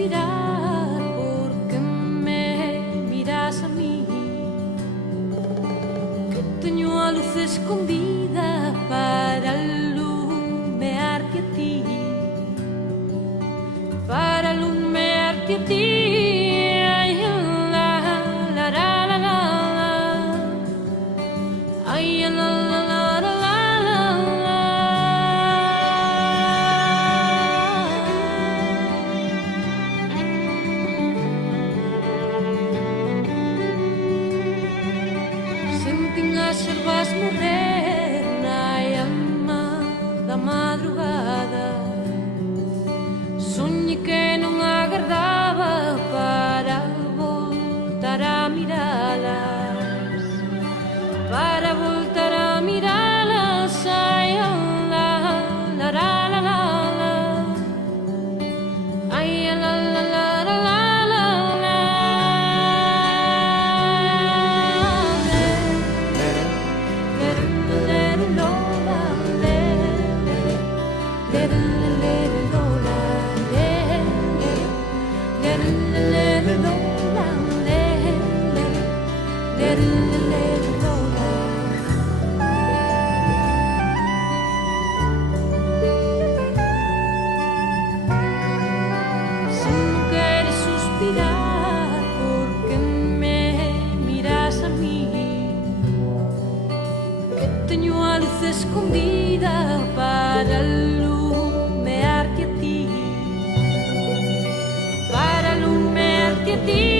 suspirar porque me miras a mí, que teño a luz escondida para alumearte a ti, para alumearte a ti. Ay, la, la, la, la, la, la. Ay, la, la, la, la, la, la. Sentín as ervas morrer na alma da madrugada. Soñé que non agardaba para voltar a miralas, para voltar a miralas. Ay, la, la, la, la, la, la. Ay, la, la, la, la, la, la, Si no quieres suspirar porque me miras a mí, que teño a luz escondida para alumearte a ti, para alumearte a ti.